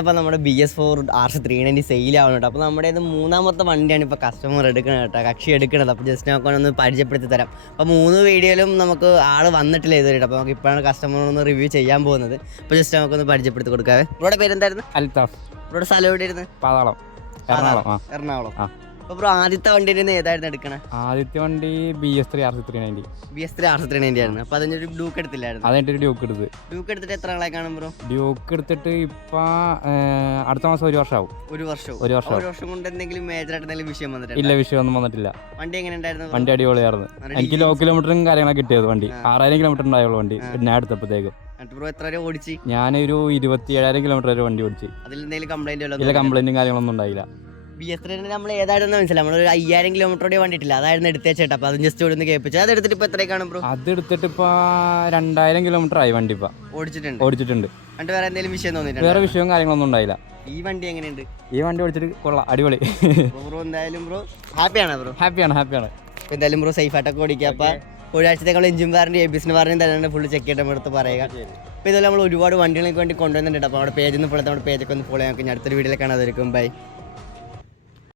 അപ്പോൾ നമ്മുടെ BS4 RC390 സെയിലാവുന്നുണ്ട്. അപ്പോൾ നമ്മുടെ ഇത് മൂന്നാമത്തെ വണ്ടിയാണ് ഇപ്പോൾ കസ്റ്റമർ എടുക്കുന്നത് കേട്ടോ, കക്ഷി എടുക്കുന്നത്. അപ്പോൾ ജസ്റ്റ് നമുക്ക് ഒന്ന് പരിചയപ്പെടുത്തി തരാം. അപ്പോൾ 3 വീഡിയോയിലും നമുക്ക് ആൾ വന്നിട്ടില്ല ഇതുവരെ. അപ്പോൾ നമുക്ക് ഇപ്പോഴാണ് കസ്റ്റമറൊന്ന് റിവ്യൂ ചെയ്യാൻ പോകുന്നത്. അപ്പോൾ ജസ്റ്റ് നമുക്കൊന്ന് പരിചയപ്പെടുത്തി കൊടുക്കാവേ. ഇവിടെ പേരെന്തായിരുന്നു? അൽത്താഫ്. ഇവിടെ സ്ഥലം എവിടെയായിരുന്നു? പാതാളം, എറണാകുളം. അപ്പോൾ ബ്രോ ആദ്യത്തെ വണ്ടിയിൽ നിന്ന് ഏതായിരുന്നു എടുക്കണേ? ആദ്യത്തെ വണ്ടി BS3 RC390. BS3 RC390 ആയിരുന്നു. അപ്പോൾ അതിനൊരു ഡ്യൂക്ക് എടുത്തില്ലായിരുന്നു? അതായിട്ട് ഡ്യൂക്ക് എടുത്ത്. ഡ്യൂക്ക് എടുത്തിട്ട് എത്ര ആളായി കാണും ബ്രോ? ഡ്യൂക്ക് എടുത്തിട്ട് ഇപ്പം അടുത്ത മാസം 1 വർഷമാവും. ഒരു വർഷം കൊണ്ട് എന്തെങ്കിലും മേജറായിട്ട് എന്തെങ്കിലും വിഷയം വന്നിട്ടില്ല? ഇല്ല, വിഷയമൊന്നും വന്നിട്ടില്ല. വണ്ടി എങ്ങനെ ഉണ്ടായിരുന്നു? വണ്ടി അടിപൊളിയായിരുന്നു. എനിക്ക് ലോ കിലോമീറ്ററും കാര്യങ്ങളൊക്കെ കിട്ടിയത്. വണ്ടി 6000 കിലോമീറ്റർ ഉണ്ടായുള്ള വണ്ടി ഞാൻ എടുത്തപ്പോഴത്തേക്കും. ഓടിച്ച് ഞാനൊരു 27000 കിലോമീറ്റർ വരെ വണ്ടി ഓടിച്ച്. അതിൽ എന്തെങ്കിലും കംപ്ലൈന്റ്? ഇല്ല, കംപ്ലൈന്റും കാര്യങ്ങളൊന്നും ഉണ്ടായില്ല. BS3 നമ്മൾ ഏതായിരുന്നു മനസ്സിലായി, നമ്മളൊരു 5000 കിലോമീറ്ററോടെ വണ്ടിയിട്ടില്ല, അതായിരുന്നു എടുത്തേച്ചേട്ടാ. അപ്പോൾ അത് ജസ്റ്റ് ഇവിടെ നിന്ന് കേൾപ്പിച്ചു. അത് എടുത്തിട്ട് ഇപ്പോൾ എത്രയൊക്കെയാണ് ബ്രോ? അത് എടുത്തിട്ട് ഇപ്പൊ 2000 കിലോമീറ്റർ ആയി വണ്ടി. ഇപ്പൊ ഓടിച്ചിട്ടുണ്ട്. വേറെ എന്തെങ്കിലും വിഷയം തോന്നിയിട്ടുണ്ട്? വേറെ വിഷയവും കാര്യങ്ങളൊന്നും ഉണ്ടായില്ല. ഈ വണ്ടി എങ്ങനെയുണ്ട്? ഈ വണ്ടി ഓടിച്ചിട്ട് കൊള്ളാം, അടിപൊളി. ബ്രോ എന്തായാലും ബ്രോ ഹാപ്പിയാണ്? ബ്രോ ഹാപ്പിയാണ്. എന്തായാലും ബ്രോ സേഫ് ആയിട്ടൊക്കെ ഓടിക്കുക. അപ്പോൾ ഒരാഴ്ചത്തേക്കുള്ള എഞ്ചിൻ വാറണ്ടി ABS വാറണ്ടി തന്നെ ഫുള്ള് ചെക്ക് ചെയ്തിട്ട് എടുത്ത് പറയുക. അപ്പോൾ ഇതുപോലെ നമ്മൾ ഒരുപാട് വണ്ടികൾക്ക് വേണ്ടി കൊണ്ടുവന്നിട്ടുണ്ട്. അപ്പോൾ നമ്മുടെ പേജിൽ നിന്ന് ഇപ്പോൾ നമ്മുടെ പേജൊക്കെ ഒന്ന് ഫോളോ ചെയ്യാൻ അടുത്തൊരു വീഡിയോയിൽ കാണാതിരിക്കും. ബൈ.